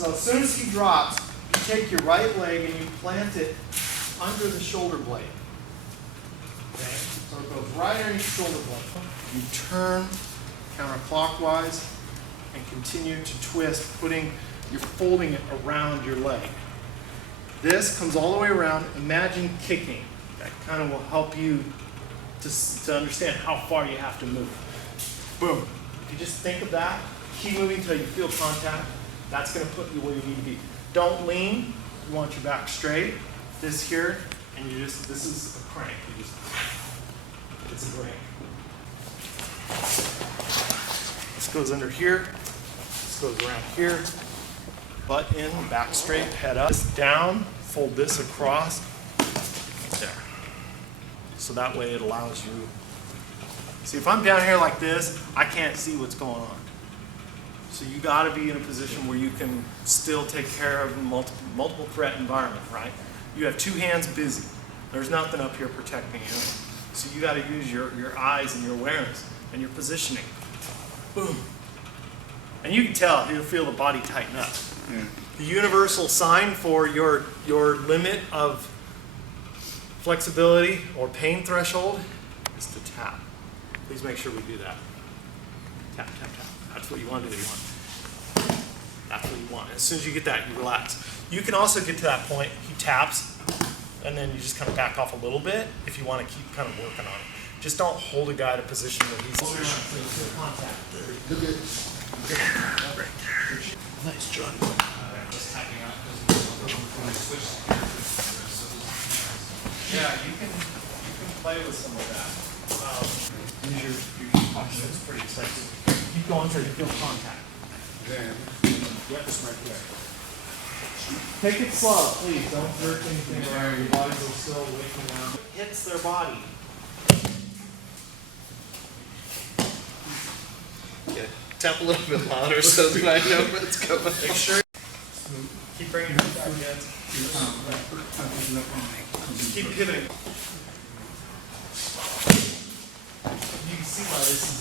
So as soon as he drops, you take your right leg and you plant it under the shoulder blade. Okay? So it goes right underneath the shoulder blade. You turn counterclockwise and continue to twist, you're folding it around your leg. This comes all the way around. Imagine kicking. That kind of will help you to understand how far you have to move. Boom. If you just think of that, keep moving until you feel contact. That's going to put you where you need to be. Don't lean. You want your back straight. This here, and this is a crank. It's a crank. This goes under here. This goes around here. Butt in, back straight, head up. This down, fold this across. There. So that way it allows you. See, if I'm down here like this, I can't see what's going on. So you got to be in a position where you can still take care of multiple threat environment, right? You have two hands busy. There's nothing up here protecting you. So you got to use your eyes and your awareness and your positioning. Boom. And you can tell, you'll feel the body tighten up. Yeah. The universal sign for your limit of flexibility or pain threshold is to tap. Please make sure we do that. Tap, tap, tap. That's what you want to do. That's what you want. As soon as you get that, you relax. You can also get to that point, he taps, and then you just kind of back off a little bit if you want to keep kind of working on it. Just don't hold a guy at a position where he's contact. Nice, John. Yeah, you can play with some of that. Use your posture. It's pretty exciting. Keep going until you feel contact. Yep, it's right there. Take it slow, please. Don't jerk anything around. Your body will still waking down. It hits their body. Yeah. Tap a little bit louder so that I know what's going on. Make sure. Keep bringing your feet back in. Just keep pivoting. You can see why this is.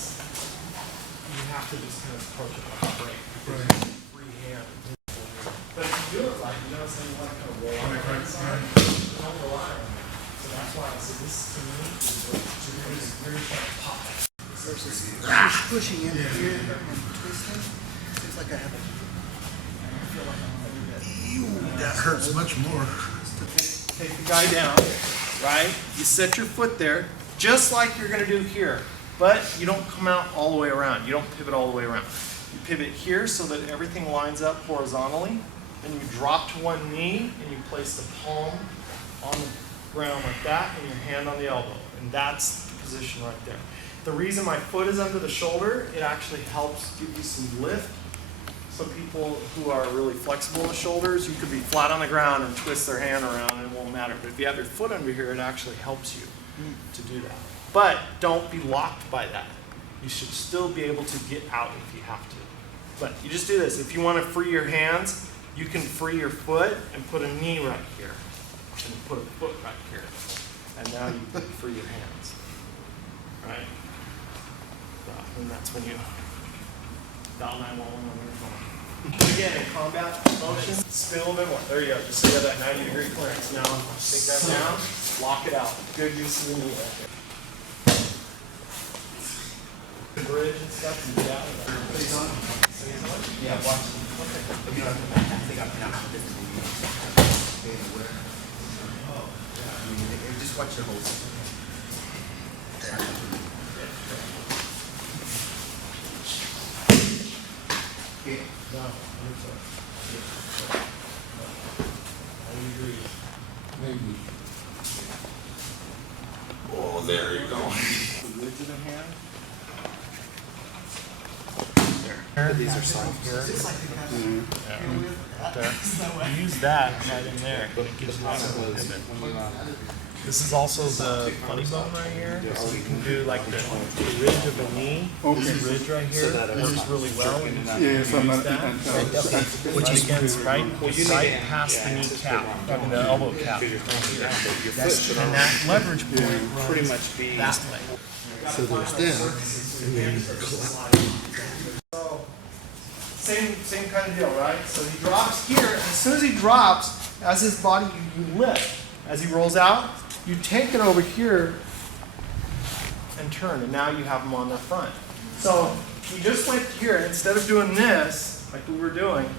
You have to just kind of approach it like a break. Free hand. But if you do it right, you notice that you want to kind of roll on the right side. Don't rely on it. So that's why I said this to me is what you're trying to pop it. Pushing in here and twisting. Seems like I have a. I feel like I'm a bit. That hurts much more. Take the guy down, right? You set your foot there, just like you're going to do here. But you don't come out all the way around. You don't pivot all the way around. You pivot here so that everything lines up horizontally. Then you drop to one knee and you place the palm on the ground like that and your hand on the elbow. And that's the position right there. The reason my foot is under the shoulder, it actually helps give you some lift. Some people who are really flexible in the shoulders, you could be flat on the ground and twist their hand around and it won't matter. But if you have your foot under here, it actually helps you to do that. But don't be locked by that. You should still be able to get out if you have to. But you just do this. If you want to free your hands, you can free your foot and put a knee right here. And put a foot right here. And now you can free your hands. Right? And that's when you dial 911 on your phone. Again, in combat motion, spin a little bit more. There you go. Just so you have that 90-degree clearance. Now, take that down, lock it out. Good use of the knee right there. Bridge and stuff, and get out of there. Stays on? Stays on? Yeah, watch. Okay. I think I'm pronouncing this. Oh, yeah. Just watch the whole thing. Okay. No, I'm sorry. I agree. Maybe. Oh, there you go. The ridge of the hand. These are some here. There. You use that right in there. It gives you that pivot. This is also the funny bone right here. So you can do like the ridge of the knee. This ridge right here works really well. When you use that. Which is against right past the kneecap, I mean the elbow cap. And that leverage point pretty much be that way. So there's that, and then same kind of deal, right? So he drops here, and as soon as he drops, as his body, you lift. As he rolls out, you take it over here and turn, and now you have him on the front. So you just went here, instead of doing this, like we were doing,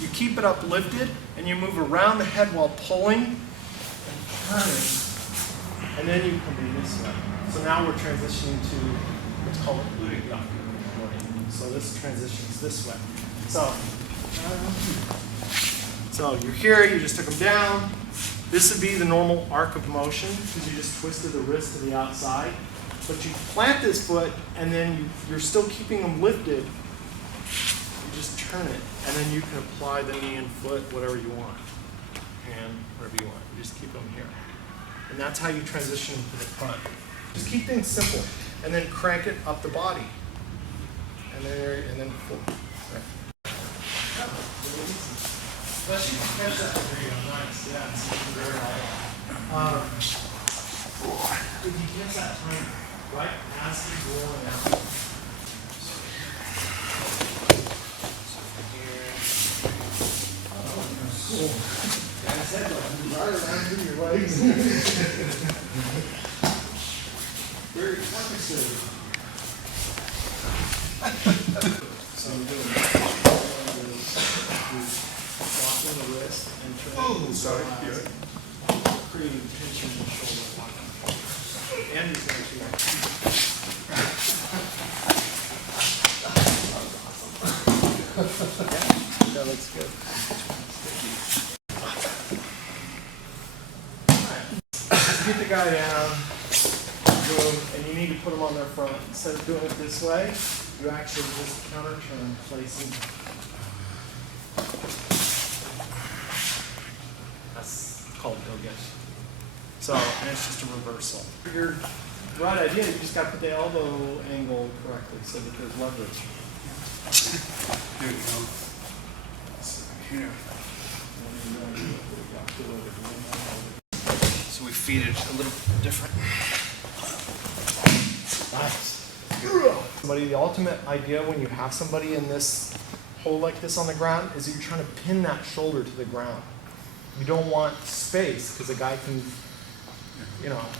you keep it uplifted, and you move around the head while pulling and turning, and then you come in this way. So now we're transitioning to what's called a glute yaku. So this transitions this way. So you're here, you just took them down. This would be the normal arc of motion because you just twisted the wrist to the outside. But you plant this foot and then you're still keeping them lifted. You just turn it and then you can apply the knee and foot, whatever you want. Hand, whatever you want. You just keep them here. And that's how you transition to the front. Just keep things simple and then crank it up the body. And then full. Right. Especially if you catch that. There you go. Nice. Yeah, it's very high. If you catch that time, right, as he's rolling out. Cool. I said, right around through your legs. Very compensated. So we're doing locking the wrist and turning the side, creating tension in the shoulder. And he's actually yeah, that looks good. Get the guy down, boom, and you need to put him on their front. Instead of doing it this way, you actually just counter turn, placing. That's called dogesh. So, and it's just a reversal. Your right idea, you just got to put the elbow angle correctly so that there's leverage. There you go. Here. So we feed it a little different. Nice. Somebody, the ultimate idea when you have somebody in this hold like this on the ground is you're trying to pin that shoulder to the ground. You don't want space because a guy can,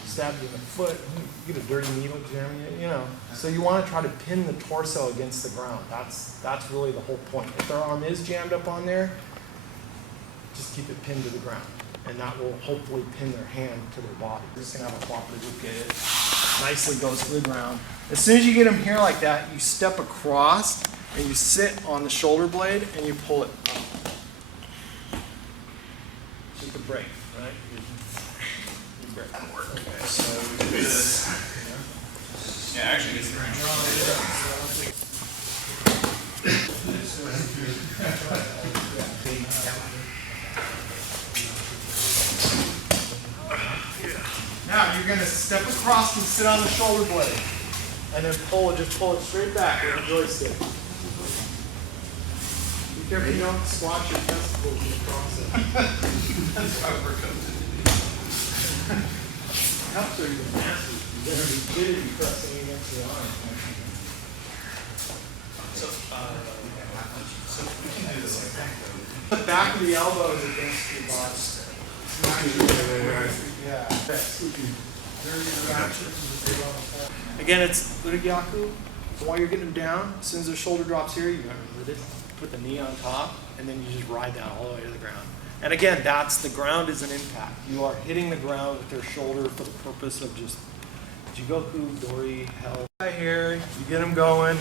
stab you in the foot, you get a dirty needle jam you, So you want to try to pin the torso against the ground. That's really the whole point. If their arm is jammed up on there, just keep it pinned to the ground. And that will hopefully pin their hand to their body. You're just going to have a cooperative look at it. Nicely goes to the ground. As soon as you get them here like that, you step across and you sit on the shoulder blade and you pull it up. Just a break, right? You break. That'll work. Okay, so we do this. Yeah, actually, it's Now you're going to step across and sit on the shoulder blade, and then just pull it straight back with a joystick. Be careful you don't squash your testicles in the process. That's how we're going to do. Cups are even nasty. You better be kidding me pressing against the arm. So we can do this. The back of the elbow is against your body. Yeah. Again, it's Urigyaku. So while you're getting them down, as soon as the shoulder drops here, you put the knee on top, and then you just ride down all the way to the ground. And again, the ground is an impact. You are hitting the ground with their shoulder for the purpose of just Jigoku, Dori, hell. Right here, you get him going.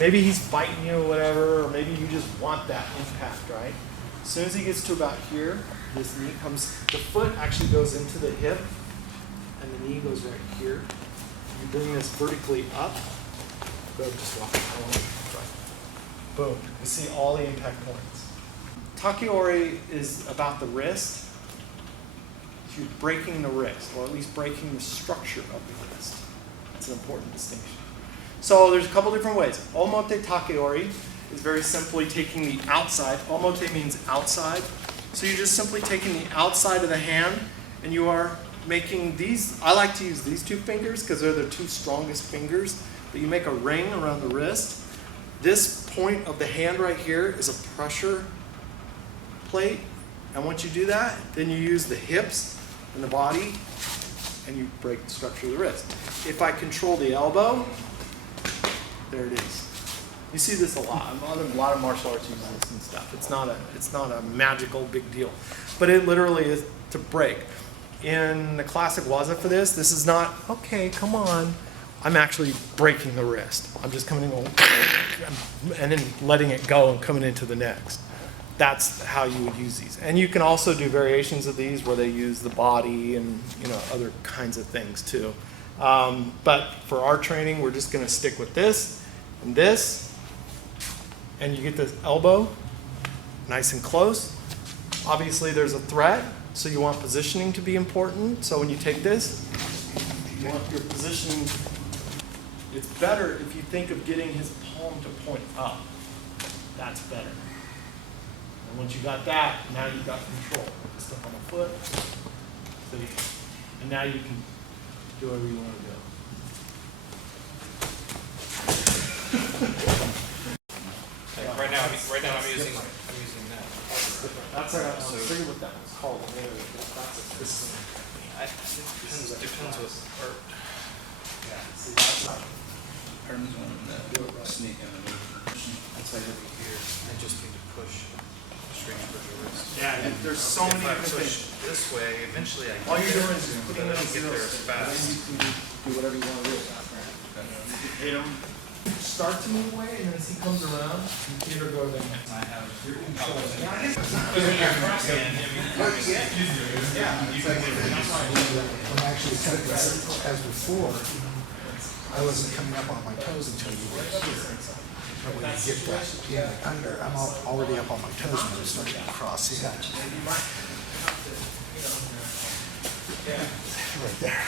Maybe he's biting you or whatever, or maybe you just want that impact, right? As soon as he gets to about here, this knee comes, the foot actually goes into the hip, and the knee goes right here. You bring this vertically up, go just walk it. Boom. You see all the impact points. Takeori is about the wrist. You're breaking the wrist, or at least breaking the structure of the wrist. That's an important distinction. So there's a couple different ways. Omote takeori is very simply taking the outside. Omote means outside. So you're just simply taking the outside of the hand, and you are making these, I like to use these two fingers because they're the two strongest fingers, but you make a ring around the wrist, This point of the hand right here is a pressure plate. And once you do that, then you use the hips and the body, and you break the structure of the wrist. If I control the elbow, there it is. You see this a lot. A lot of martial arts use this and stuff. It's not a magical big deal, but it literally is to break. In the classic waza for this is not, okay, come on. I'm actually breaking the wrist. I'm just coming in and then letting it go and coming into the next. That's how you would use these. And you can also do variations of these where they use the body and other kinds of things too. But for our training, we're just gonna stick with this, and you get this elbow nice and close. Obviously there's a threat, so you want positioning to be important. So when you take this, you want your positioning. It's better if you think of getting his palm to point up. That's better. And once you got that, now you've got control. Just up on the foot. See? And now you can do whatever you want to do. Right now I'm using that. That's I forget what that was called. Depends what. See, that's not. Herman's one of that sneak in the movement. That's why over here, I just need to push straight for the wrist. Yeah, and there's so many If I different push things. this way, eventually I get All you're there, doing is just putting but I in don't get there as zeros. And then fast. you can do whatever you want to do. You can hit him. Start to move away, and then as he comes around, you can either go to the next. I have your control. When I actually cut it as before, I wasn't coming up on my toes until you were here. But when you get that in under, I'm already up on my toes when I'm starting to cross in. Right there.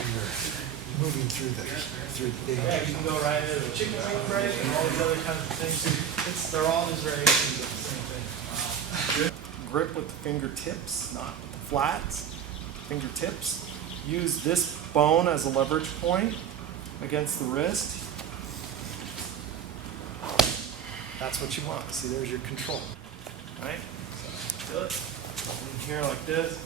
And you're moving through the danger. Yeah, you can go right into the chicken wing break and all these other kinds of things. They're all just variations of the same thing. Grip with the fingertips, not with the flats. Fingertips. Use this bone as a leverage point against the wrist. That's what you want. See, there's your control. Right? So, feel it. In here like this.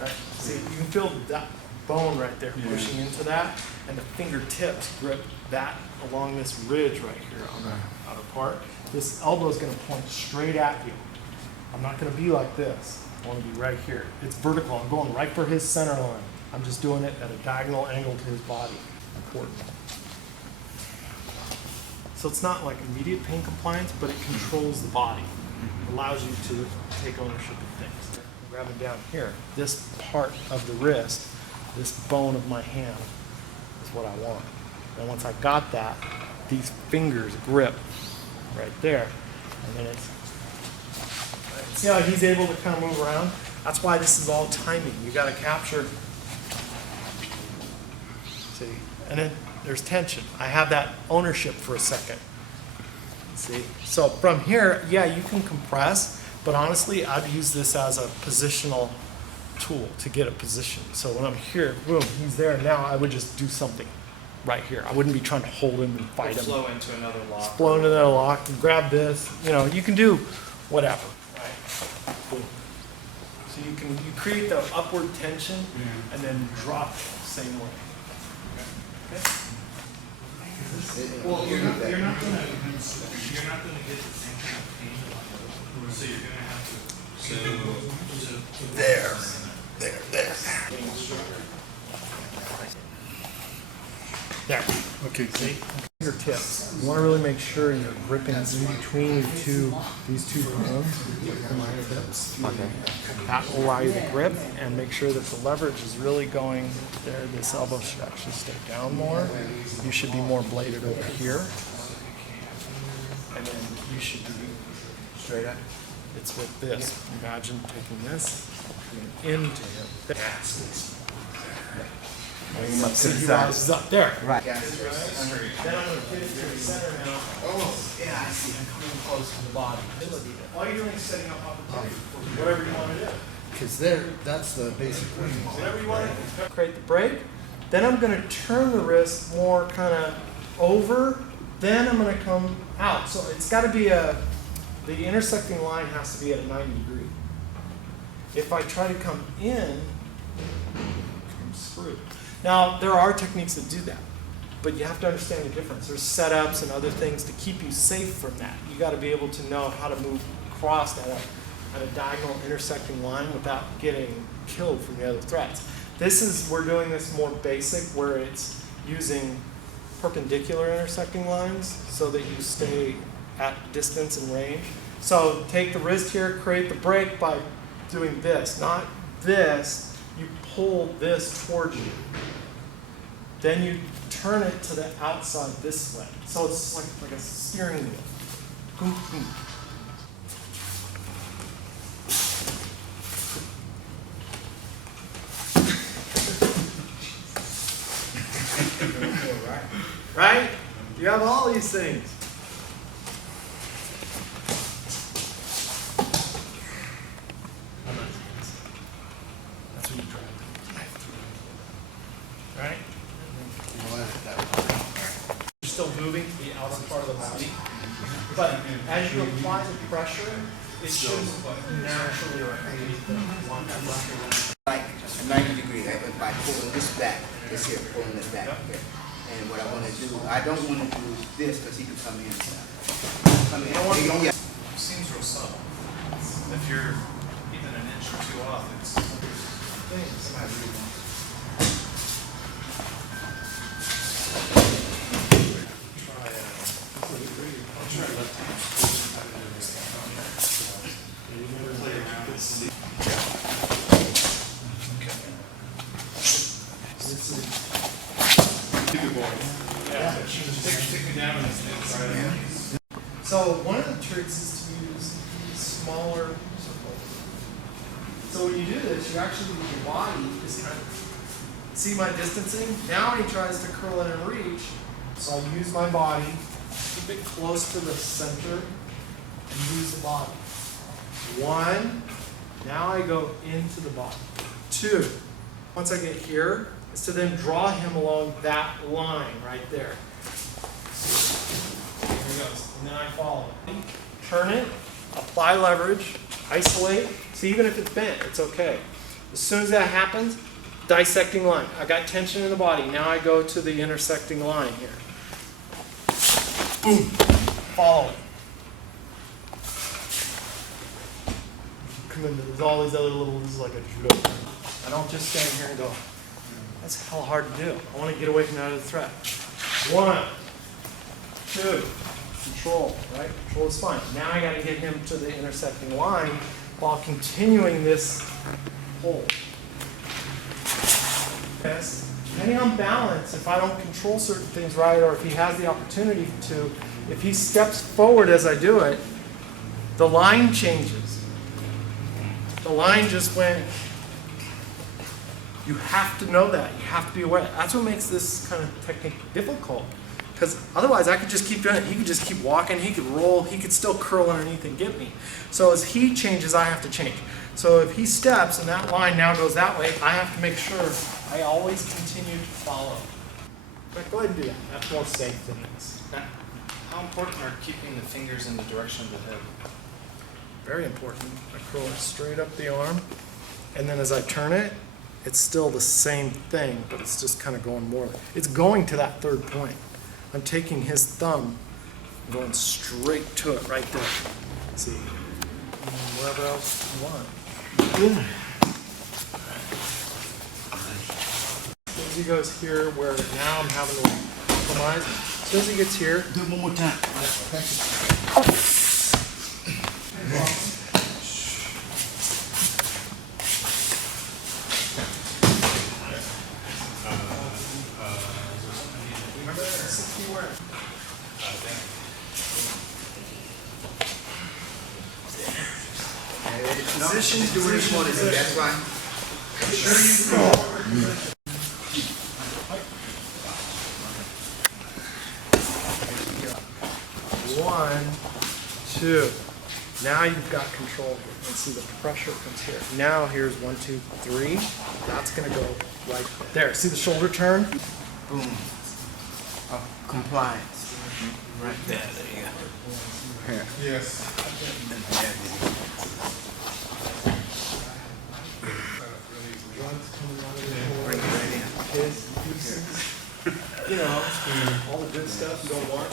Right? See, you can feel that bone right there pushing into that, and the fingertips grip that along this ridge right here on the outer part. This elbow is going to point straight at you. I'm not going to be like this. I want to be right here. It's vertical. I'm going right for his center line. I'm just doing it at a diagonal angle to his body. Important. So it's not like immediate pain compliance, but it controls the body. It allows you to take ownership of things. Grabbing down here, this part of the wrist, this bone of my hand is what I want. And once I got that, these fingers grip right there. And then it's, see how he's able to kind of move around? That's why this is all timing. You got to capture, see, and then there's tension. I have that ownership for a second. See, so from here, yeah, you can compress, but honestly, I'd use this as a positional tool to get a position. So when I'm here, boom, he's there. Now I would just do something right here. I wouldn't be trying to hold him and fight him. Flow into another lock. Flow into that lock and grab this. You can do whatever. Right. Boom. So you create the upward tension and then drop it the same way. Okay? Well, you're not gonna get the same kind of pain. So you're gonna have to. There. There. Okay, See? Fingertips. You want to really make sure you're gripping in between these two bones. Okay. That will allow you to grip and make sure that the leverage is really going there. This elbow should actually stay down more. You should be more bladed over here. And then you should be straight up. It's with this. Imagine taking this and into him. See, he rises up there. Right. Then I'm going to get it to the center now. Oh, yeah, I see. I'm coming close to the body. All you're doing is setting up opportunity for whatever you want to do. Because that's the basic way. Whatever you want to do. Create the break. Then I'm going to turn the wrist more kind of over, then I'm going to come out. So it's got to be the intersecting line has to be at a 90 degree. If I try to come in, I'm screwed. Now, there are techniques that do that, but you have to understand the difference. There's setups and other things to keep you safe from that. You got to be able to know how to move across at a diagonal intersecting line without getting killed from the other threats. We're doing this more basic, where it's using perpendicular intersecting lines so that you stay at distance and range. So take the wrist here, create the break by doing this, not this. You pull this towards you. Then you turn it to the outside this way. So it's like a steering wheel. Boom, boom. Right? You have all these things. That's what you try. Right? You're still moving to the outer part of the body. But as you apply the pressure, it should naturally like a 90 degree, like by pulling this back, this here, pulling this back here. And what I want to do, I don't want to do this because he can come in. Come in. Yeah. Seems real subtle. If you're even an inch or two off, it's somebody really wants. I'll try left hand. Play around and see. Yeah, stick me down in this thing. So one of the tricks is to use smaller circles. So when you do this, you actually, your body is kind of, see my distancing? Now he tries to curl in and reach, so I use my body, keep it close to the center, and use the body. 1, now I go into the body. 2, once I get here, is to then draw him along that line right there. Here he goes. And then I follow. Turn it, apply leverage, isolate. See, even if it's bent, it's okay. As soon as that happens, dissecting line. I got tension in the body. Now I go to the intersecting line here. Boom. Follow it. Come in, there's all these other little, this is like a judo thing. I don't just stand here and go, that's hell hard to do. I want to get away from that other threat. 1, 2, control, right? Control is fine. Now I got to get him to the intersecting line while continuing this hold. Yes. Depending on balance, if I don't control certain things right, or if he has the opportunity to, if he steps forward as I do it, the line changes. The line just went. You have to know that. You have to be aware. That's what makes this kind of technique difficult. Because otherwise I could just keep doing it. He could just keep walking. He could roll. He could still curl underneath and get me. So as he changes, I have to change. So if he steps and that line now goes that way, I have to make sure I always continue to follow. But go ahead and do that. That's more safe than this. Now, how important are keeping the fingers in the direction of the head? Very important. I curl it straight up the arm. And then as I turn it, it's still the same thing, but it's just kind of going more. It's going to that third point. I'm taking his thumb and going straight to it right there. Let's see. Wherever else you want. As soon as he goes here, where now I'm having to compromise. As soon as he gets here. Do it one more time. Remember that 60 word? Position to do what you want to do. That's right. One, two. Now you've got control here. And see the pressure comes here. Now here's 1, 2, 3. That's going to go right there. See the shoulder turn? Boom. of compliance. Right there, there you go. Here. Yes. Bring it right in. You know, all the good stuff you don't want.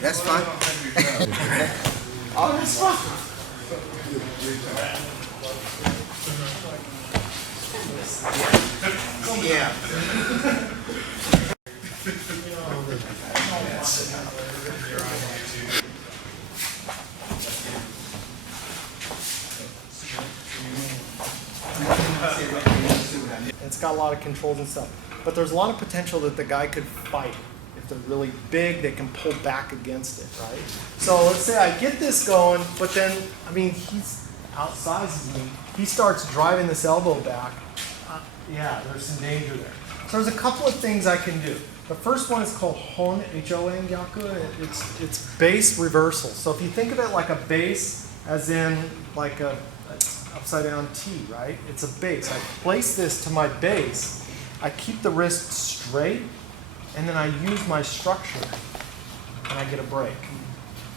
That's fine. Oh, that's fine. Yeah. It's got a lot of controls and stuff. But there's a lot of potential that the guy could fight. If they're really big, they can pull back against it, right? So let's say I get this going, but then, I mean, he's outsizes me. He starts driving this elbow back. Yeah, there's some danger there. So there's a couple of things I can do. The first one is called Hon, H-O-N, Gyaku. It's base reversal. So if you think of it like a base, as in like a upside down T, right? It's a base. I place this to my base. I keep the wrist straight, and then I use my structure, and I get a break.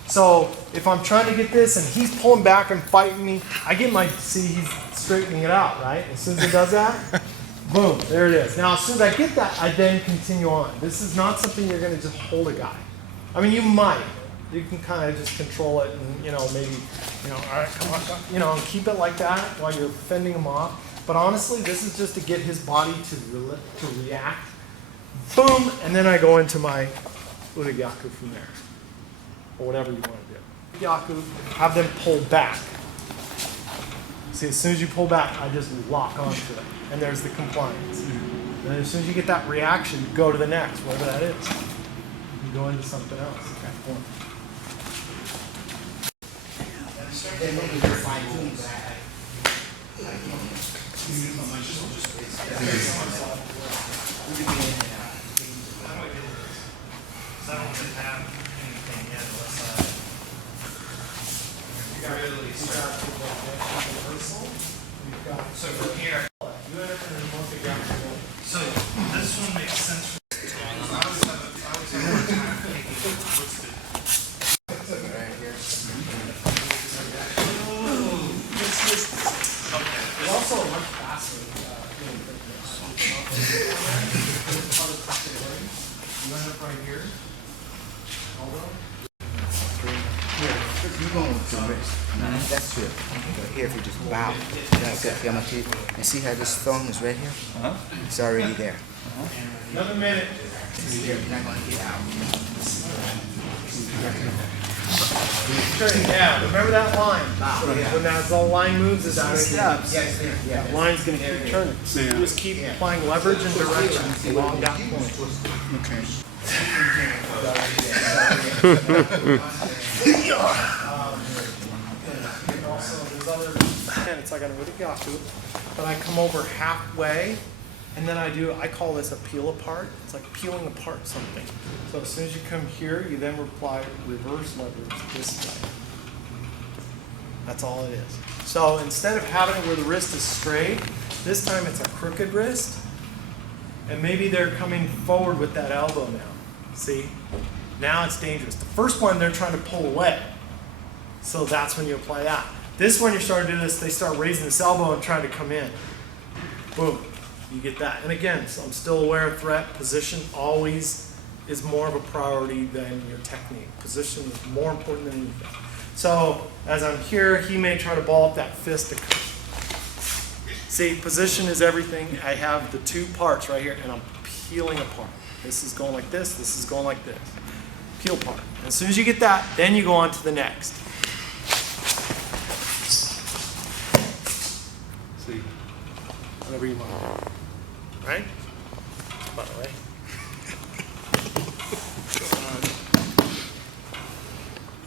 So if I'm trying to get this, and he's pulling back and fighting me, I get my, see, he's straightening it out, right? As soon as he does that, boom, there it is. Now, as soon as I get that, I then continue on. This is not something you're going to just hold a guy. I mean, you might. You can kind of just control it and, you know, maybe, you know, all right, come on, you know, and keep it like that while you're fending him off. But honestly, this is just to get his body to react. Boom, and then I go into my Urigyaku from there, or whatever you want to do. Urigyaku, have them pull back. See, as soon as you pull back, I just lock onto it, and there's the compliance. And then as soon as you get that reaction, you go to the next, whatever that is. You go into something else. Okay. Then maybe you're fine-tuned, but I don't really have anything yet unless really start. So from here, so this one makes sense. I always have a hard time thinking what's the right here. It's also much faster. You end up right here. You going with the wrist. That's it. But here, if you just bow, that's it. And see how this thumb is right here? It's already there. Another minute. You're not going to get out. Turning down. Remember that line. When that line moves, it's out of steps. Yes, yeah. That line's going to keep turning. So you just keep applying leverage and direction along that point. Okay. Also, there's other, and it's like an Urigyaku, but I come over halfway, and then I call this a peel apart. It's like peeling apart something. So as soon as you come here, you then apply reverse leverage this way. That's all it is. So instead of having it where the wrist is straight, this time it's a crooked wrist, and maybe they're coming forward with that elbow now. See? Now it's dangerous. The first one, they're trying to pull away. So that's when you apply that. This one, you're starting to do this, they start raising this elbow and trying to come in. Boom. You get that. And again, so I'm still aware of threat. Position always is more of a priority than your technique. Position is more important than anything. So as I'm here, he may try to ball up that fist to come. See, position is everything. I have the two parts right here, and I'm peeling apart. This is going like this is going like this. Peel apart. And as soon as you get that, then you go on to the next. See, whatever you want. Right? By the way.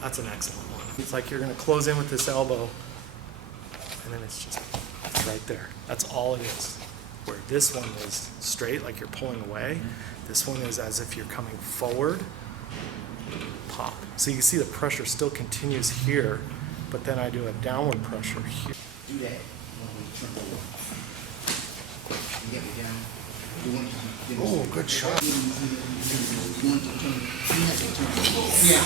That's an excellent one. It's like you're going to close in with this elbow, and then it's right there. That's all it is. Where this one is straight, like you're pulling away. This one is as if you're coming forward. Pop. So you can see the pressure still continues here, but then I do a downward pressure here. Do that. Get it down. You want to, Oh, good shot. you want to turn. Yeah.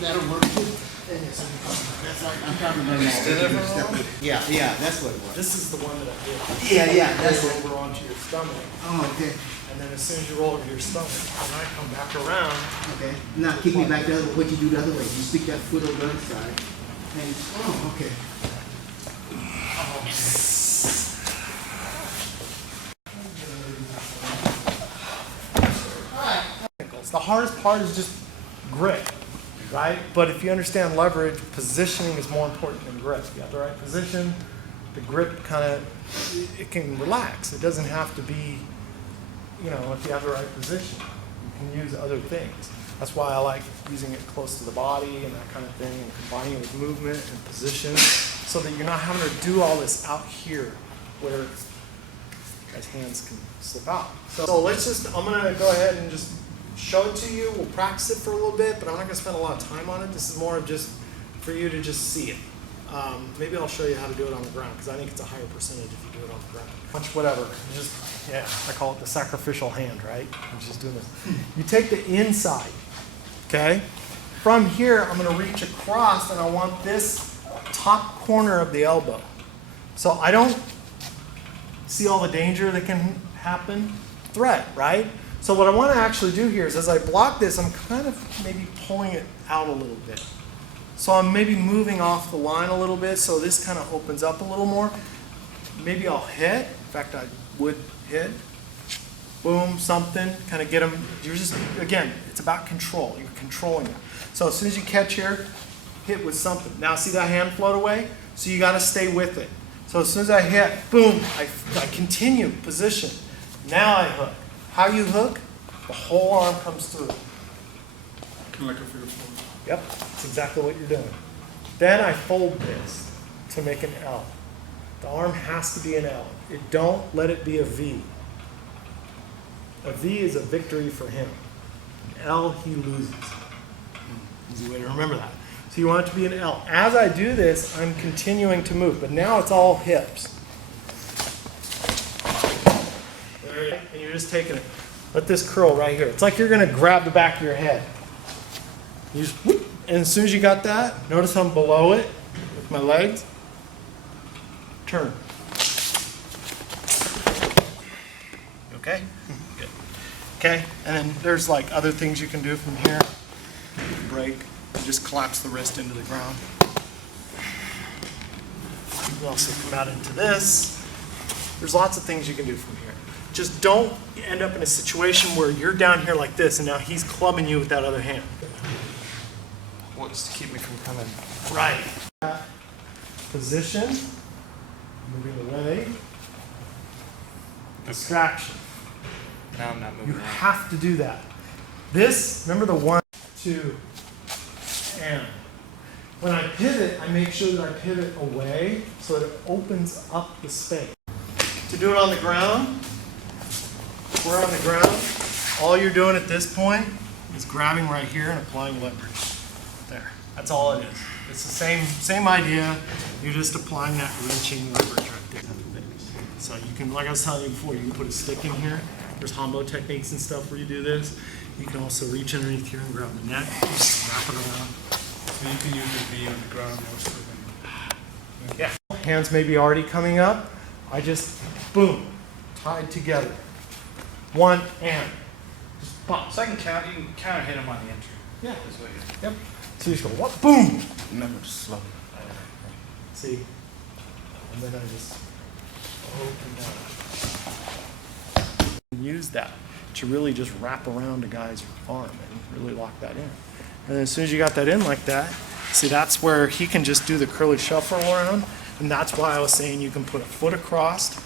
That'll work too. I'm talking about that. Yeah, that's what it was. This is the one that I did. Yeah, that's Roll what. over onto your stomach, Oh, okay, and then as soon as you roll over your stomach, when I come back around, okay. Now kick me back the other way. What you do the other way? You stick that foot over the other side. And, oh, okay. the hardest part is just grip, right? But if you understand leverage, positioning is more important than grip. You have the right position, the grip kind of, it can relax. It doesn't have to be, you know, if you have the right position, you can use other things. That's why I like using it close to the body and that kind of thing, and combining it with movement and position, so that you're not having to do all this out here where guys' hands can slip out. So let's just, I'm gonna go ahead and just show it to you. We'll practice it for a little bit, but I'm not gonna spend a lot of time on it. This is more of just for you to just see it. Maybe I'll show you how to do it on the ground, because I think it's a higher percentage if you do it on the ground. Punch whatever, just, yeah, I call it the sacrificial hand, right? I'm just doing this. You take the inside, okay? From here, I'm gonna reach across, and I want this top corner of the elbow. So I don't see all the danger that can happen, threat, right? So what I want to actually do here is, as I block this, I'm kind of maybe pulling it out a little bit. So I'm maybe moving off the line a little bit, so this kind of opens up a little more. Maybe I'll hit, in fact I would hit, boom, something, kind of get them, you're just, again, it's about control, you're controlling it. So as soon as you catch here, hit with something. Now see that hand float away? So you got to stay with it. So as soon as I hit, boom, I continue position. Now I hook. How you hook? The whole arm comes through. Kind of like a figure four. Yep, that's exactly what you're doing. Then I fold this to make an L. The arm has to be an L. Don't let it be a V. A V is a victory for him. An L, he loses. Easy way to remember that. So you want it to be an L. As I do this, I'm continuing to move, but now it's all hips. And you're just taking it. Let this curl right here. It's like you're going to grab the back of your head. You just whoop, and as soon as you got that, notice I'm below it with my legs. Turn. Okay? Good. Okay? And then there's like other things you can do from here. Break. You just collapse the wrist into the ground. You can also come out into this. There's lots of things you can do from here. Just don't end up in a situation where you're down here like this and now he's clubbing you with that other hand. What's to keep me from coming? Right. Position, moving away, distraction. Now I'm not You moving around. have to do that. This, remember the 1, 2, and. When I pivot, I make sure that I pivot away so that it opens up the space. To do it on the ground, if we're on the ground, all you're doing at this point is grabbing right here and applying leverage. There. That's all it is. It's the same idea. You're just applying that wrenching leverage right there. So you can, like I was telling you before, you can put a stick in here. There's Hambo techniques and stuff where you do this. You can also reach underneath here and grab the neck, just wrap it around. So you can use the V on the ground most of the time. Yeah. Hands may be already coming up. I just, boom, tied together. 1 and. Just pop. So I can counter hit him on the entry. Yeah. This way. Yep. So you just go, what? Boom. Remember to slow. See? And then I just open down. Use that to really just wrap around a guy's arm and really lock that in. And then as soon as you got that in like that, see, that's where he can just do the curly shuffle around. And that's why I was saying you can put a foot across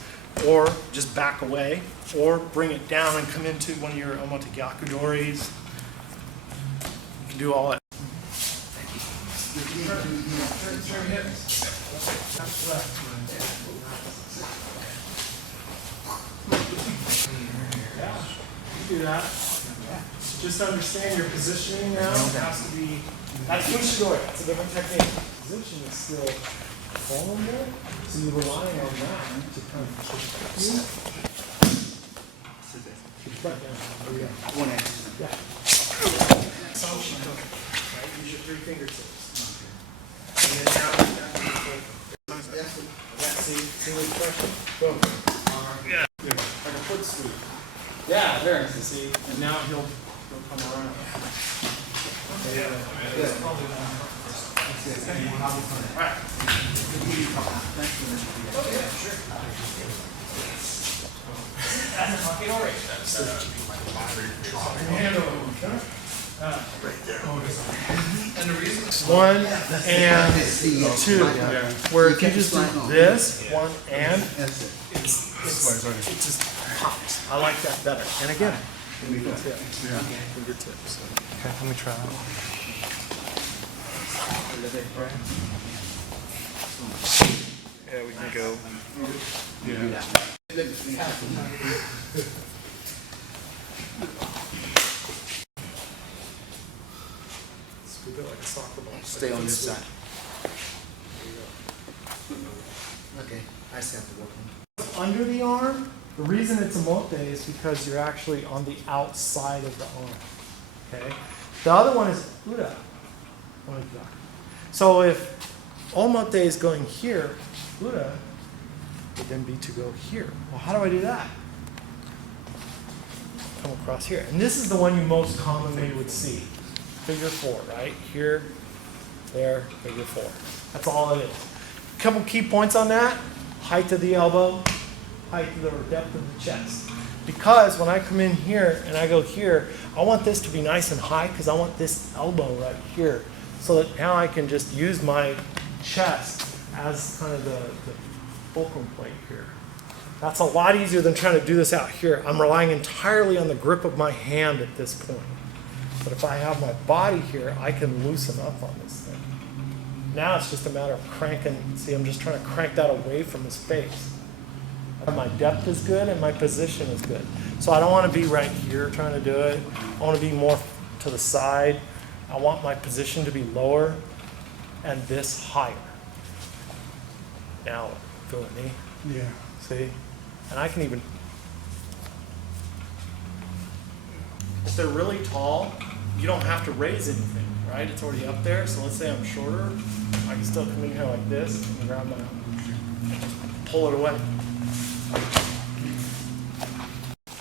or just back away or bring it down and come into one of your omotegyaku doris. You can do all that. Turn hips. That's left. Yeah, you can do that. Just understand your positioning now. It has to be, that's Bushidori. That's a different technique. Position is still vulnerable, so you're relying on that to kind of push you. Right now. Oh, yeah. One hand. Yeah. Assumption, right? Use your 3 fingertips. And then now you got to see the expression? Boom. Yeah. Like a foot sweep. Yeah, there. You see? And now he'll come around. Okay. Alright. Okay, sure. That's a fucking And the reason. 1 and 2. Where if you just do this, 1 and, it just pops. I like that better. And again, fingertips. Fingertips. Okay, let me try that. Yeah, we can go. Scoop it like a soccer ball. Stay on this side. Okay, I just have to work on it. Under the arm, the reason it's a mote is because you're actually on the outside of the arm. Okay? The other one is ura. So if omote is going here, ura would then be to go here. Well, how do I do that? Come across here. And this is the one you most commonly would see. Figure 4, right? Here, there, figure 4. That's all it is. A couple key points on that. Height of the elbow, height of the or depth of the chest. Because when I come in here and I go here, I want this to be nice and high because I want this elbow right here. So that now I can just use my chest as kind of the fulcrum plate here. That's a lot easier than trying to do this out here. I'm relying entirely on the grip of my hand at this point. But if I have my body here, I can loosen up on this thing. Now it's just a matter of cranking. See, I'm just trying to crank that away from his face. My depth is good and my position is good. So I don't want to be right here trying to do it. I want to be more to the side. I want my position to be lower and this higher. Now, feel with me? Yeah. See? And I can even, if they're really tall, you don't have to raise anything, right? It's already up there. So let's say I'm shorter. I can still come in here like this and grab my, pull it away.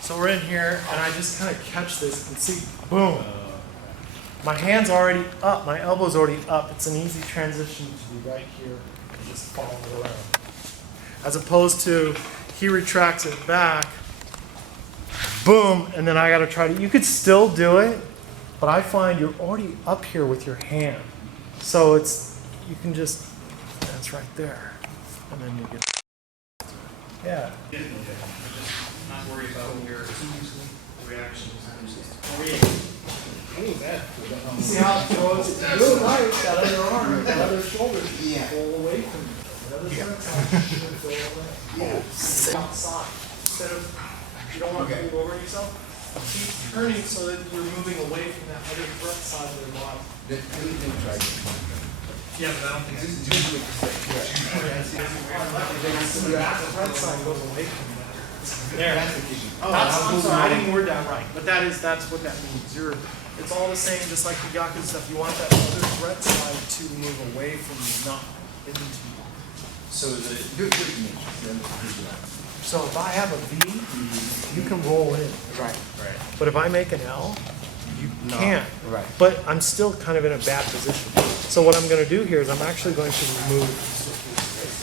So we're in here and I just kind of catch this and see, boom. My hand's already up, my elbow's already up. It's an easy transition to be right here and just follow it around. As opposed to, he retracts it back, boom, and then I gotta try to, you could still do it, but I find you're already up here with your hand. So it's, you can just, that's right there. And then you get, yeah. Not worry about your reactions. See how it throws? Good right, that other arm, that other shoulder, Yeah. pull away from you. The other side, pull away. Yeah. Outside. Instead of, you don't want to move over yourself, keep turning so that you're moving away from that other threat side of their body. Yeah, but I don't think this is That threat side goes away from that. There. I'm sorry, I didn't word that right, but that's what that means. It's all the same, just like the Gyaku stuff. You want that other threat side to move away from you, not into you. So So if I have a V, you can roll in. Right. But if I make an L, you can't. Right. But I'm still kind of in a bad position. So what I'm going to do here is I'm actually going to move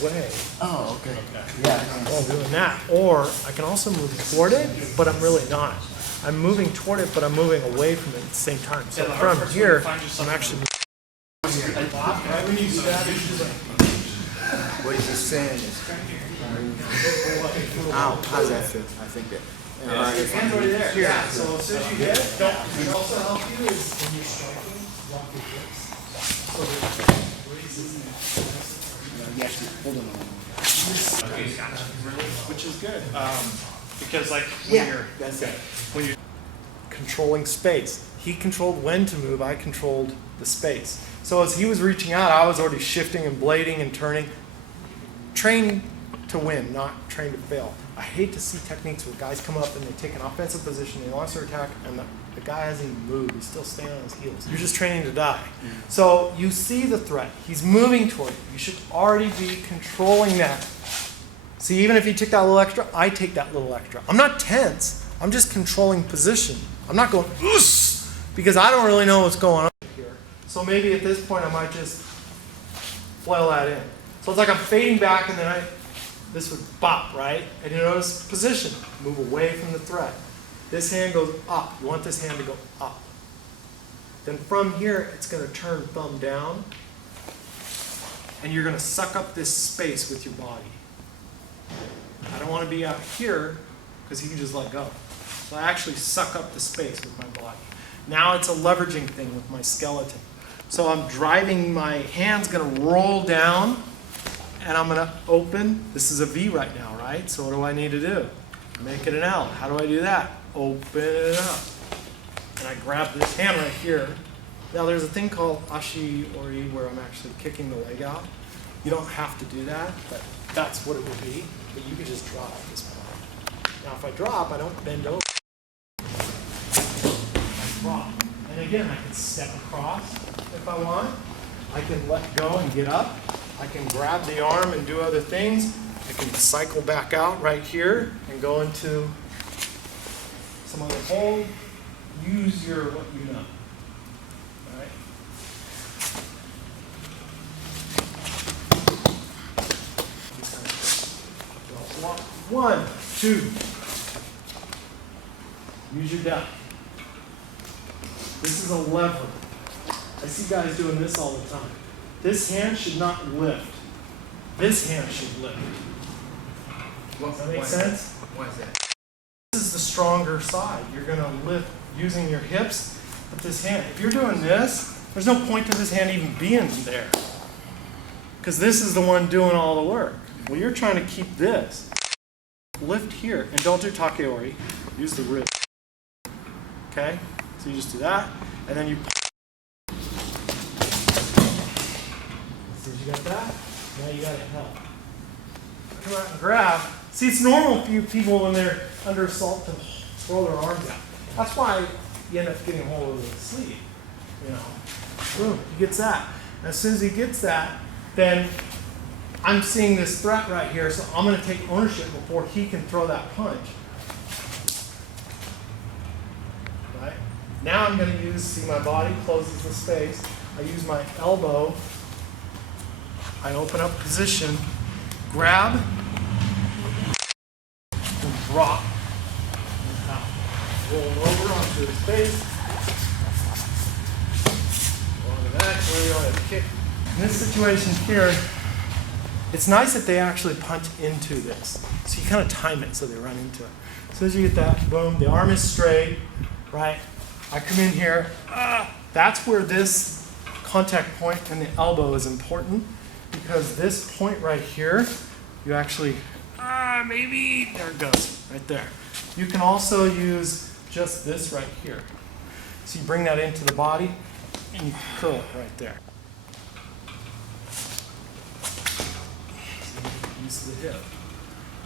away Oh, okay. Yeah. while doing that. Or I can also move toward it, but I'm really not. I'm moving toward it, but I'm moving away from it at the same time. So from here, I'm actually right when you do that, it's just like, What he's just saying is, ow, how's that feel? I think that. hands already there. Yeah. So as soon as you hit, it also help you is when you're striking, drop your hips. So that it raises Yes, hold on. Which is good. Because like when Yeah, you're that's it. controlling space. He controlled when to move, I controlled the space. So as he was reaching out, I was already shifting and blading and turning. Train to win, not train to fail. I hate to see techniques where guys come up and they take an offensive position, they launch their attack, and the guy hasn't even moved. He's still standing on his heels. You're just training to die. So you see the threat. He's moving toward you. You should already be controlling that. See, even if he took that little extra, I take that little extra. I'm not tense. I'm just controlling position. I'm not going, "Oos," because I don't really know what's going on here. So maybe at this point I might just flail that in. So it's like I'm fading back and then this would bop, right? And you notice position, move away from the threat. This hand goes up. You want this hand to go up. Then from here, it's going to turn thumb down. And you're going to suck up this space with your body. I don't want to be out here because you can just let go. So I actually suck up the space with my body. Now it's a leveraging thing with my skeleton. So I'm driving, my hand's going to roll down. And I'm going to open. This is a V right now, right? So what do I need to do? Make it an L. How do I do that? Open it up. And I grab this hand right here. Now there's a thing called ashi ori where I'm actually kicking the leg out. You don't have to do that, but that's what it would be. But you could just drop at this point. Now if I drop, I don't bend over. I drop. And again, I can step across if I want. I can let go and get up. I can grab the arm and do other things. I can cycle back out right here and go into some other hold. Use your what you know. All right. One, two. Use your depth. This is a lever. I see guys doing this all the time. This hand should not lift. This hand should lift. Does that make sense? Why is that? This is the stronger side. You're going to lift using your hips, but this hand, if you're doing this, there's no point to this hand even being there. Because this is the one doing all the work. Well, you're trying to keep this. Lift here, and don't do takeori. Use the wrist. Okay? So you just do that, and then you you got that? Now you got to help. Come out and grab. See, it's normal for you people when they're under assault to throw their arms out. That's why you end up getting a hold of the sleeve. You know, boom, he gets that. And as soon as he gets that, then I'm seeing this threat right here, so I'm going to take ownership before he can throw that punch. Right? Now I'm going to use, see my body closes the space. I use my elbow. I open up position, grab, and drop. And out. Rolling over onto his face. Onto that, where you want to kick. In this situation here, it's nice that they actually punch into this. So you kind of time it so they run into it. As soon as you get that, boom, the arm is straight, right? I come in here. That's where this contact point and the elbow is important. Because this point right here, you actually, maybe, there it goes, right there. You can also use just this right here. So you bring that into the body, and you curl it right there. So use the hip.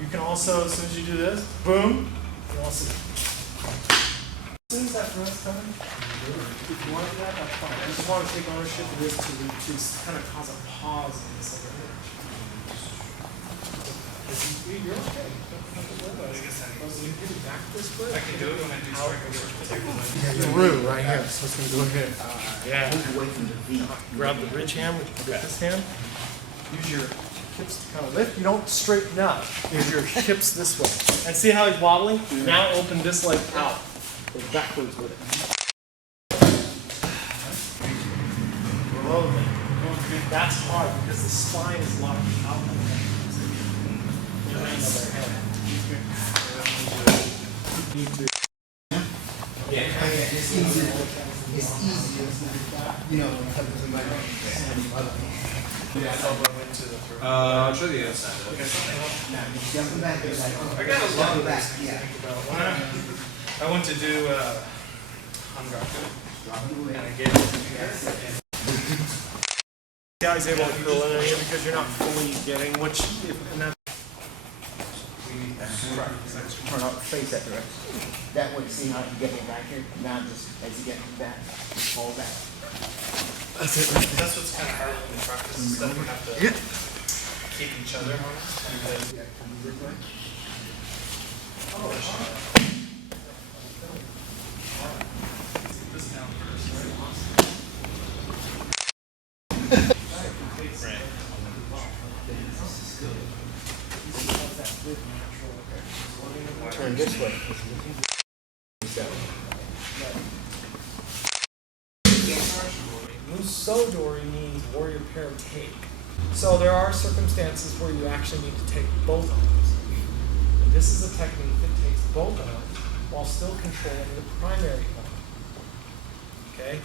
You can also, as soon as you do this, boom, you also, as soon as that thrust coming, if you want to do that, that's fine. I just want to take ownership of this to kind of cause a pause in this other image. You're okay. You get it back this way. I can do it when I do strike. The root right here. So it's going to go here. Yeah. Move away from the V. Grab the bridge hand with this hand. Use your hips to kind of lift. You don't straighten up. Use your hips this way. And see how he's wobbling? Now open this leg out. Go backwards with it. Rolling. That's hard because the spine is locked out like that. Yeah, it's easier. It's easier, you know, because of somebody I'll show you the other side of it. jumping back. It's like, oh, I got a lot jumping of back. this. Yeah. I went to do Hangaku, and I gave it Guys able to curl in here because you're not fully getting which, and that Turn out, face that direction. That way, see how you get it back here? Now just as you get back, fall back. That's what's kind of hard when we practice is that we have to keep each other honest. Because this down first, right? Turn this way. Musodori means warrior pair take. So there are circumstances where you actually need to take both arms. And this is a technique that takes both arms while still controlling the primary arm. Okay?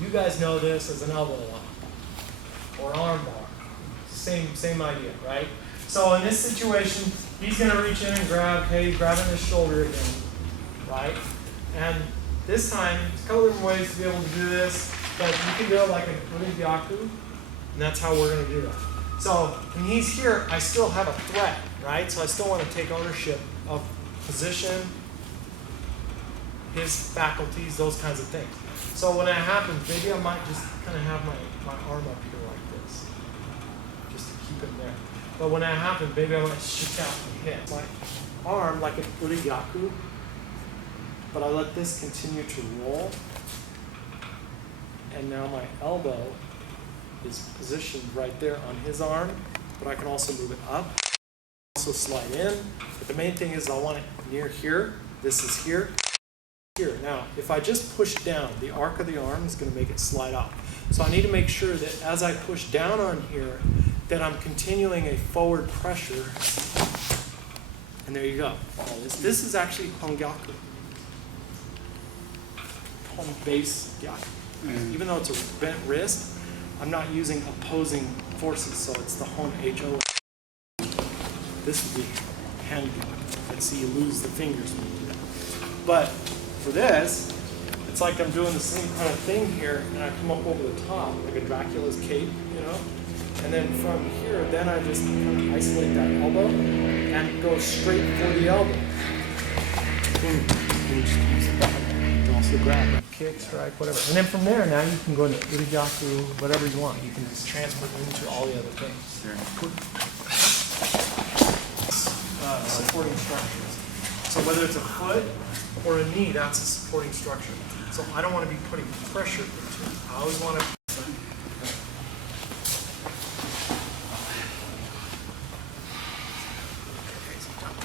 You guys know this as an elbow lock or arm bar. Same idea, right? So in this situation, he's going to reach in and grab, okay, he's grabbing his shoulder again, right? And this time, there's a couple different ways to be able to do this, but you can do it like an Urigyaku, and that's how we're going to do that. So when he's here, I still have a threat, right? So I still want to take ownership of position, his faculties, those kinds of things. So when that happens, maybe I might just kind of have my arm up here like this, just to keep it there. But when that happens, maybe I might shoot out and hit my arm like an Urigyaku, but I let this continue to roll. And now my elbow is positioned right there on his arm, but I can also move it up, also slide in. But the main thing is I want it near here. This is here. Here. Now, if I just push down, the arc of the arm is going to make it slide off. So I need to make sure that as I push down on here, that I'm continuing a forward pressure. And there you go. This is actually Hongyaku. Home base gyaku. Even though it's a bent wrist, I'm not using opposing forces, so it's the home HO. This would be hand gyaku. And see, you lose the fingers when you do that. But for this, it's like I'm doing the same kind of thing here, and I come up over the top, like a Dracula's cape, you know? And then from here, then I just kind of isolate that elbow and go straight for the elbow. Boom. And just use the back. You can also grab it. Kick, strike, whatever. And then from there, now you can go into Urigyaku, whatever you want. You can just transfer into all the other things. Supporting structures. So whether it's a foot or a knee, that's a supporting structure. So I don't want to be putting pressure into it. I always want to.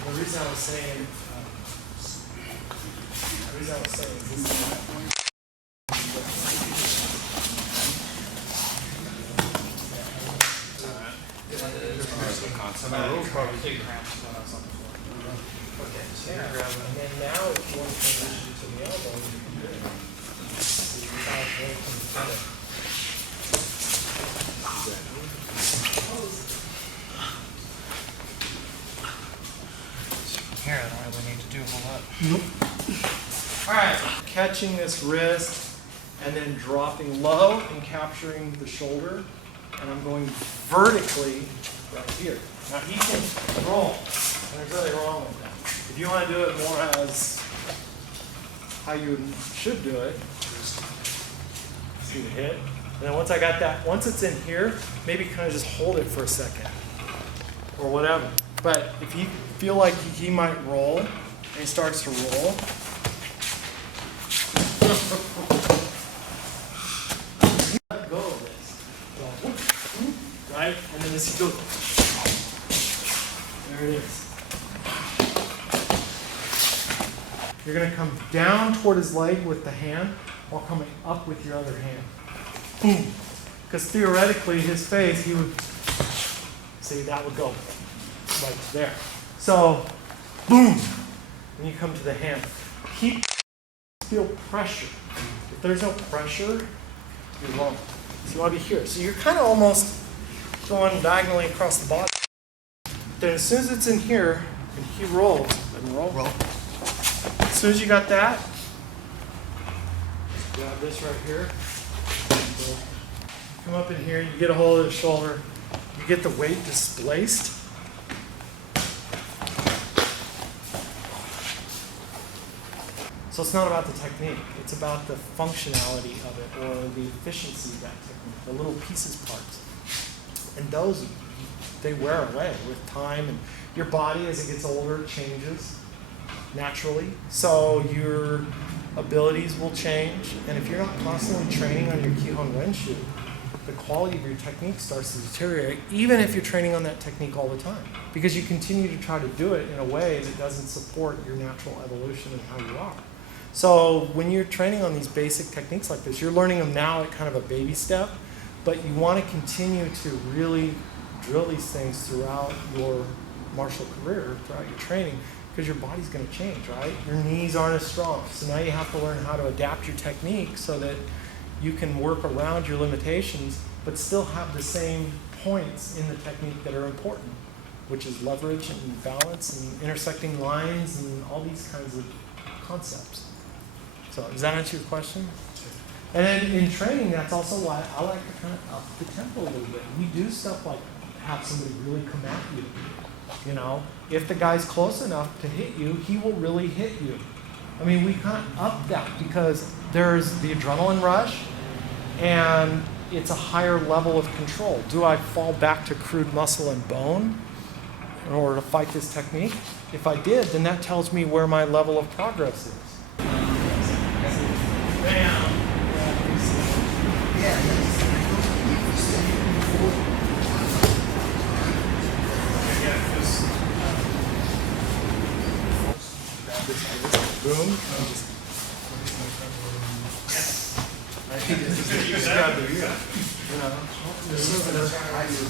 The reason I was saying this My rules probably take cramps when I was on the floor. okay, yeah. And then now if you want to transition to the elbow, you can do it. So you can really come together. Here, I don't really need to do a whole lot. Nope. All right, catching this wrist and then dropping low and capturing the shoulder, and I'm going vertically right here. Now he can roll, and there's nothing wrong with that. If you want to do it more as how you should do it, just see the hit. And then once I got that, once it's in here, maybe kind of just hold it for a second or whatever. But if you feel like he might roll, and he starts to roll, let go of this. Right? And then this goes. There it is. You're going to come down toward his leg with the hand while coming up with your other hand. Boom. Because theoretically, his face, he would, see, that would go right there. So, boom. And you come to the hand. Feel pressure. If there's no pressure, you won't. So you want to be here. So you're kind of almost going diagonally across the body. Then as soon as it's in here, and he rolls, and roll. As soon as you got that, grab this right here. Come up in here, you get a hold of the shoulder, you get the weight displaced. So it's not about the technique, it's about the functionality of it or the efficiency of that technique, the little pieces parts. And those, they wear away with time, and your body as it gets older changes naturally. So your abilities will change, and if you're not constantly training on your Kihon Renshu, the quality of your technique starts to deteriorate, even if you're training on that technique all the time, because you continue to try to do it in a way that doesn't support your natural evolution and how you are. So when you're training on these basic techniques like this, you're learning them now at kind of a baby step, but you want to continue to really drill these things throughout your martial career, throughout your training, because your body's going to change, right? Your knees aren't as strong. So now you have to learn how to adapt your technique so that you can work around your limitations, but still have the same points in the technique that are important, which is leverage and balance and intersecting lines and all these kinds of concepts. So does that answer your question? And then in training, that's also why I like to kind of up the tempo a little bit. We do stuff like have somebody really come at you. You know, if the guy's close enough to hit you, he will really hit you. I mean, we kind of up that because there's the adrenaline rush and it's a higher level of control. Do I fall back to crude muscle and bone in order to fight this technique? If I did, then that tells me where my level of progress is. Bam. Boom.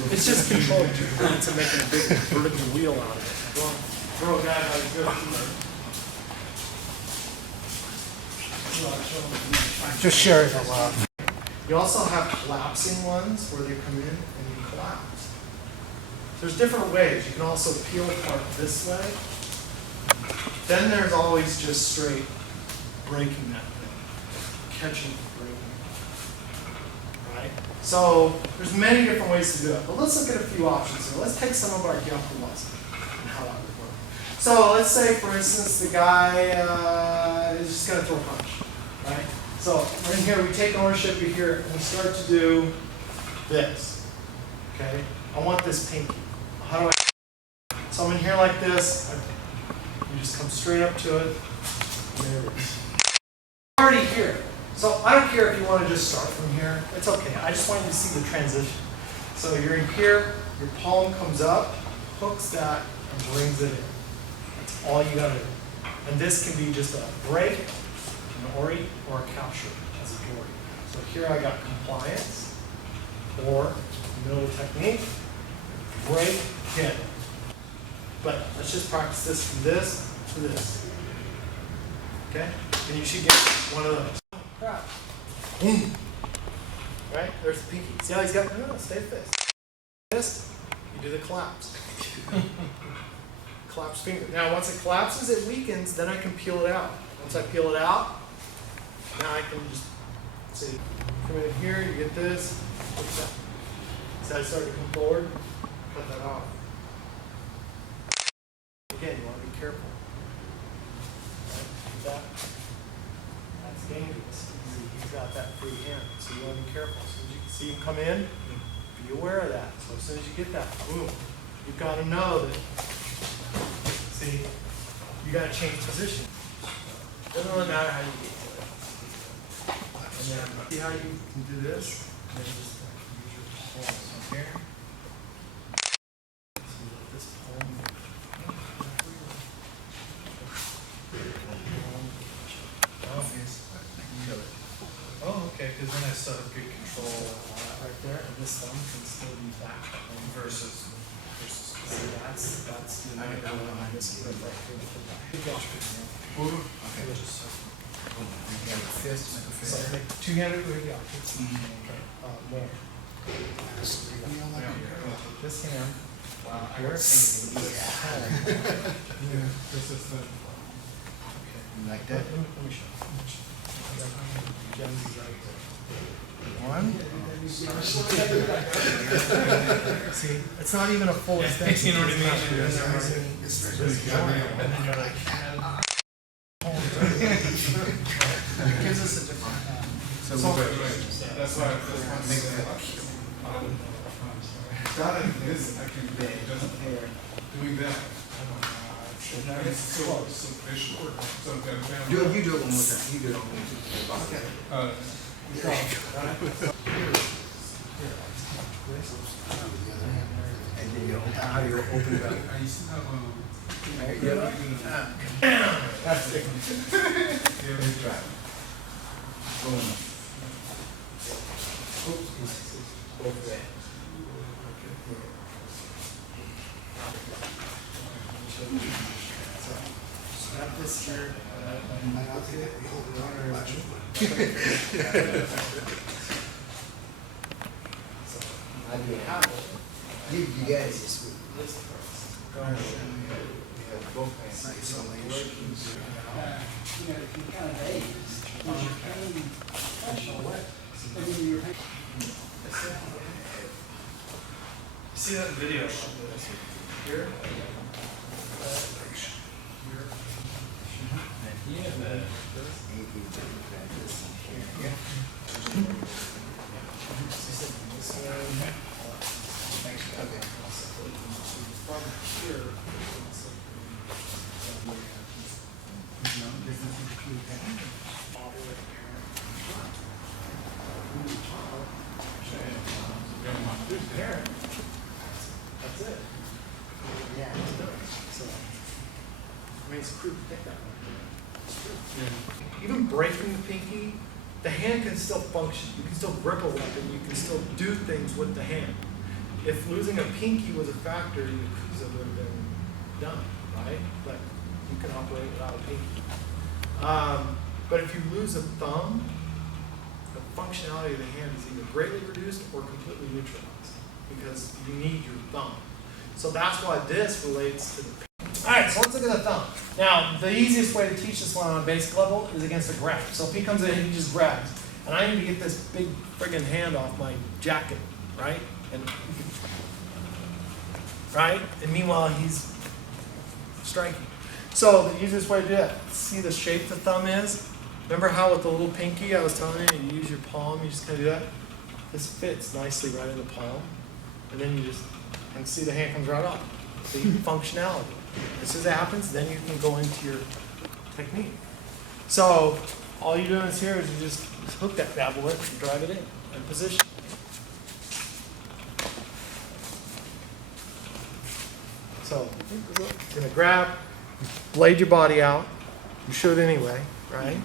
It's just controlled to making a big vertical wheel out of it. Bro, guy, how you good? Just share it a lot. You also have collapsing ones where they come in and you collapse. There's different ways. You can also peel apart this way. Then there's always just straight breaking that thing, catching and breaking it. Right? So there's many different ways to do it. But let's look at a few options here. Let's take some of our gyakuwas and how that would work. So let's say, for instance, the guy is just going to throw a punch. Right? So right in here, we take ownership of here and we start to do this. Okay? I want this pinky. How do I? So I'm in here like this. You just come straight up to it. There it is. I'm already here. So I don't care if you want to just start from here. It's okay. I just want you to see the transition. So you're in here, your palm comes up, hooks that, and brings it in. That's all you got to do. And this can be just a break, an ori, or a capture as a ori. So here I got compliance, or middle technique, break, hit. But let's just practice this from this to this. Okay? And you should get one of those. Oh, crap. Boom. Right? There's the pinky. See how he's got, no, stay fist. Fist, you do the collapse. Collapse finger. Now once it collapses, it weakens, then I can peel it out. Once I peel it out, now I can just, see, come in here, you get this, look at that. See how I start to come forward? Cut that off. Again, you want to be careful. Right? That's dangerous. See, he's got that free hand, so you want to be careful. As soon as you can see him come in, be aware of that. So as soon as you get that, boom, you've got to know that, see, you got to change position. Doesn't really matter how you get to it. And then, see how you can do this? And then just use your palms from here. See, let this palm Oh, okay, because then I still have good control right there, and this thumb can still be back versus. See, that's the amount of on this grip right here. Good job. Okay. Fist, make a So fist. like two-handed yeah, it's, okay, more. Take this hand. Wow, I Here. was thinking This hand. this is the. You like that? Let me show you. Gems is right there. One. See, it's not even a full extension. You know what I mean? It's It's just joint. And then you're like, So So- That's why I want to make that. Starting this, I can do it, just doing that. It's so visual. So that You do it one more time. You do it one more time. And then you open, how do you open it up? I used to have That's it. Let's try. Boom. Over there. Snap this here. Might not get it. We hold it on our watch. You guys just. Nice elevation. See that video? Here? That's it. Yeah. So, I mean, it's a crude pick that one. It's true. Even breaking the pinky, the hand can still function. You can still grip a weapon. You can still do things with the hand. If losing a pinky was a factor, Yakuza would have been done, right? But you can operate without a pinky. But if you lose a thumb, the functionality of the hand is either greatly reduced or completely neutralized because you need your thumb. So that's why this relates to the pinky. All right, so let's look at the thumb. Now, the easiest way to teach this one on a basic level is against a grab. So if he comes in and he just grabs, and I need to get this big friggin' hand off my jacket, right? And meanwhile, he's striking. So the easiest way to do that, see the shape the thumb is? Remember how with the little pinky I was telling you, you use your palm, you just kind of do that? This fits nicely right in the palm. And then you just, and see the hand comes right off. See, functionality. As soon as that happens, then you can go into your technique. So all you're doing is here is you just hook that bad boy and drive it in position. So you're gonna grab, blade your body out. You should anyway, right?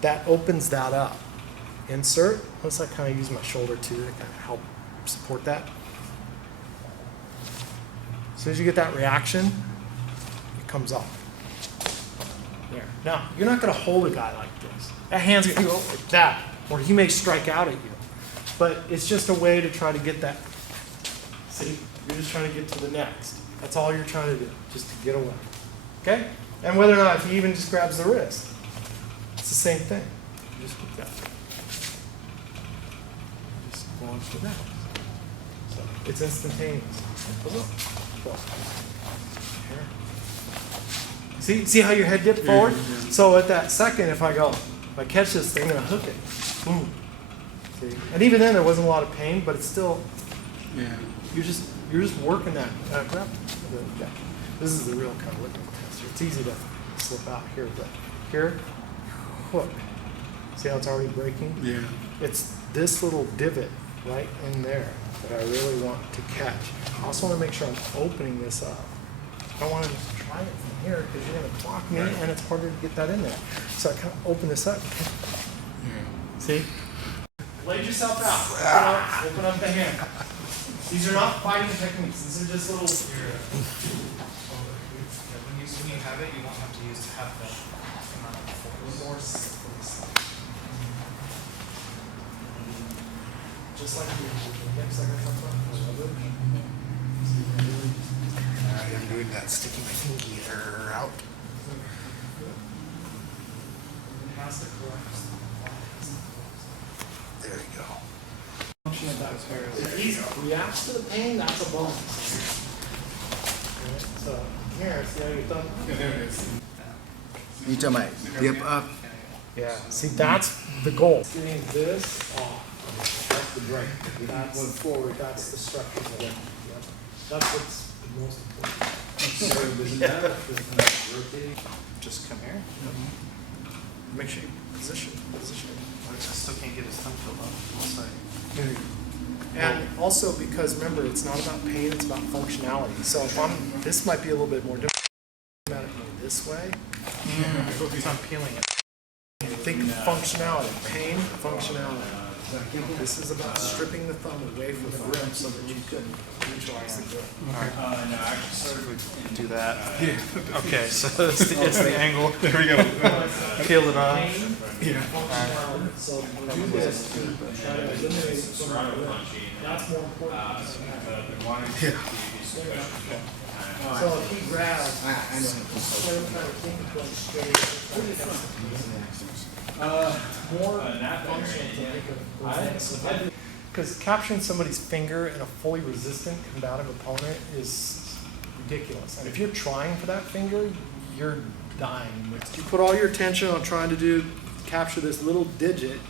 That opens that up. Insert. Unless I kind of use my shoulder too to kind of help support that. As soon as you get that reaction, it comes up. There. Now, you're not going to hold a guy like this. That hand's going to go like that, or he may strike out at you. But it's just a way to try to get that. See, you're just trying to get to the next. That's all you're trying to do, just to get away. Okay? And whether or not, if he even just grabs the wrist, it's the same thing. You just put that. Just go on to the next. So it's instantaneous. Here. See how your head dipped forward? So at that second, if I catch this thing and I hook it, boom. See? And even then, there wasn't a lot of pain, but it's still, you're just working that. Grab. This is the real kind of litmus test here. It's easy to slip out here, but here, hook. See how it's already breaking? Yeah. It's this little divot right in there that I really want to catch. I also want to make sure I'm opening this up. I don't want to just try it from here because you're going to clock me and it's harder to get that in there. So I kind of open this up. See? Blade yourself out. Open up the hand. These are not fighting techniques. These are just little. When you have it, you won't have to use half the amount of force. More force. Just like the hips, like I talked about. Alright, I'm doing that, sticking my pinky out. It has to collapse. There you go. Function of that pair. If he reacts to the pain, that's a bonus. Alright, so here, see how your thumb. Yeah, there it is. You talking about dip up? Yeah, see, that's the goal. Getting this off. That's the break. That's going forward. That's the structure of it. Yep. That's what's the most important. So does it matter if it's not rotating? Just come here. Make sure you position. I still can't get his thumb filled up. I'll say. And also because remember, it's not about pain, it's about functionality. So if this might be a little bit more difficult. This way. Focus on peeling it. Think functionality, pain, functionality. This is about stripping the thumb away from the rim so that you can neutralize the grip. No, actually, Do that. Okay, so it's the angle. There we go. Peel it off. Pain, functionality. So do this to try to eliminate it from the rim. That's more important. So if he grabs, I know. more functional to make a because capturing somebody's finger in a fully resistant combative opponent is ridiculous. And if you're trying for that finger, you're dying. You put all your attention on trying to capture this little digit,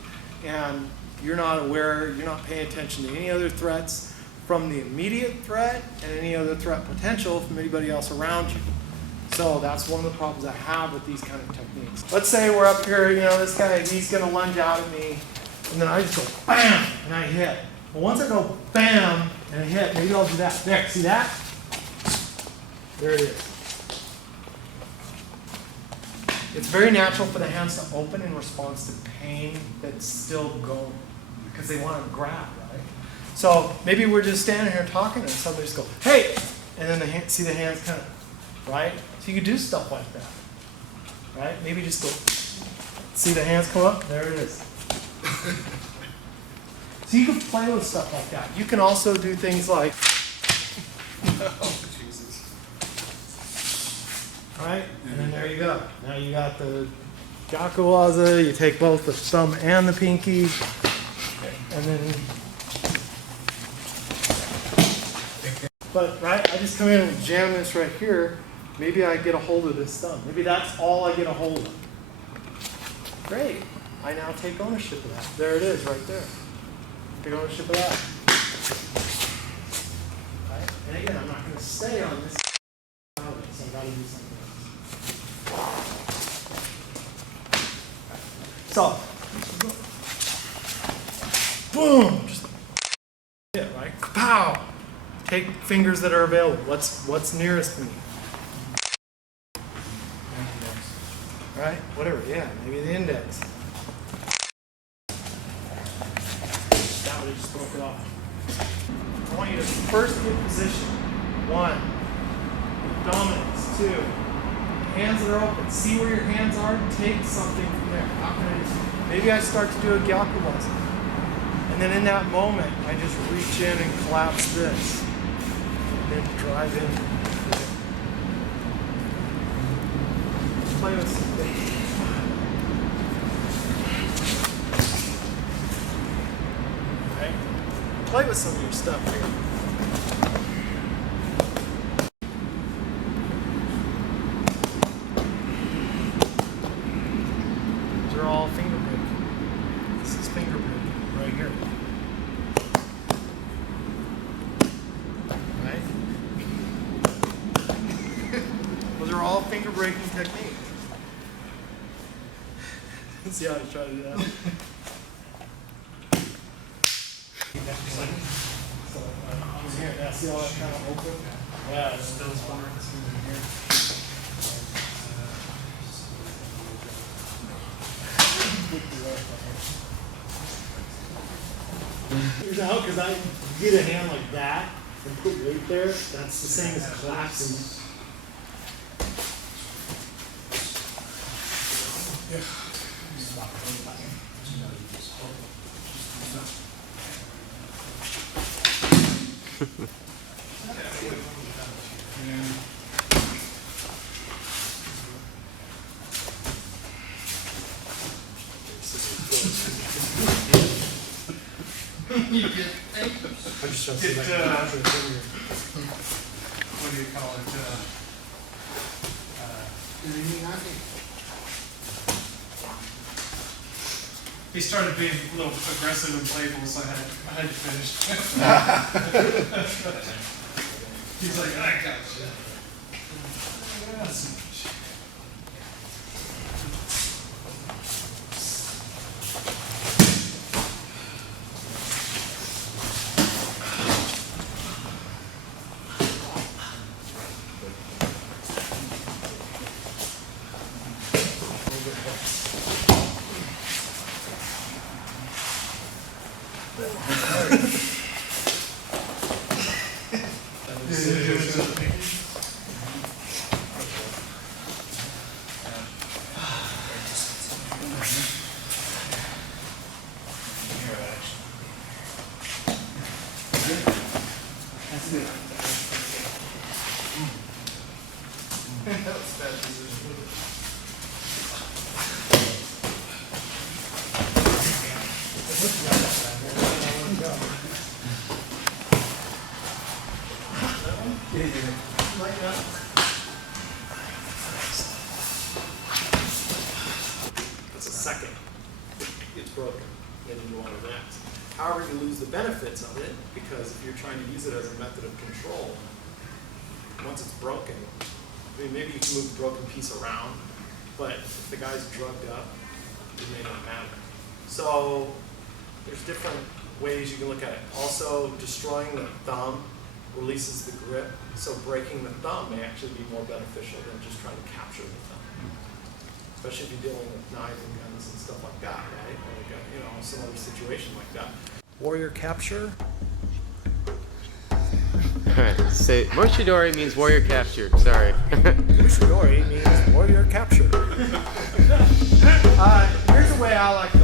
and you're not aware, you're not paying attention to any other threats from the immediate threat and any other threat potential from anybody else around you. So that's one of the problems I have with these kind of techniques. Let's say we're up here, this guy, he's gonna lunge out at me, and then I just go bam, and I hit. But once I go bam, and I hit, maybe I'll do that. There, see that? There it is. It's very natural for the hands to open in response to pain that's still going, because they want to grab, right? So maybe we're just standing here talking, and somebody just go, hey! And then see the hands kind of, right? So you could do stuff like that, right? Maybe just go, see the hands come up, there it is. So you can play with stuff like that. You can also do things like, Oh, Jesus. right? And then there you go. Now you got the Gyakuwaza, you take both the thumb and the pinky, and then, but right, I just come in and jam this right here. Maybe I get a hold of this thumb. Maybe that's all I get a hold of. Great. I now take ownership of that. There it is, right there. Take ownership of that. Right? And again, I'm not going to stay on this, so I've got to do something else. So, boom, just yeah, right? Kapow! Take fingers that are available. What's nearest me? Right? Whatever, yeah, maybe the index. That would have just broke it off. I want you to first get position. 1. Dominance. 2. Hands that are open. See where your hands are. Take something from there. How can I do? Maybe I start to do a Gyakuwaza. And then in that moment, I just reach in and collapse this. And then drive in. Play with some things. Right? Play with some of your stuff here. These are all finger breaking. This is finger breaking right here. Right? Those are all finger breaking techniques. See how he's trying to do that? Here, now see all that kind of open? Yeah, it's still fun. Here's how, because I get a hand like that and put weight there, that's the same as collapsing. I'm just trying to see if I can capture it from here. what do you call it, he started being a little aggressive and playful, so I had to finish. He's like, I got you. Yes. That's a second. It's broken. Then you want to next. However, you lose the benefits of it because if you're trying to use it as a method of control, once it's broken, I mean, maybe you can move the broken piece around, but if the guy's drugged up, it may not matter. So there's different ways you can look at it. Also, destroying the thumb releases the grip, so breaking the thumb may actually be more beneficial than just trying to capture the thumb. Especially if you're dealing with knives and guns and stuff like that, right? Or like a, you know, some other situation like that. Warrior capture. Alright, say Mochidori means warrior capture. Sorry. Ushidori means warrior capture. Here's the way I like to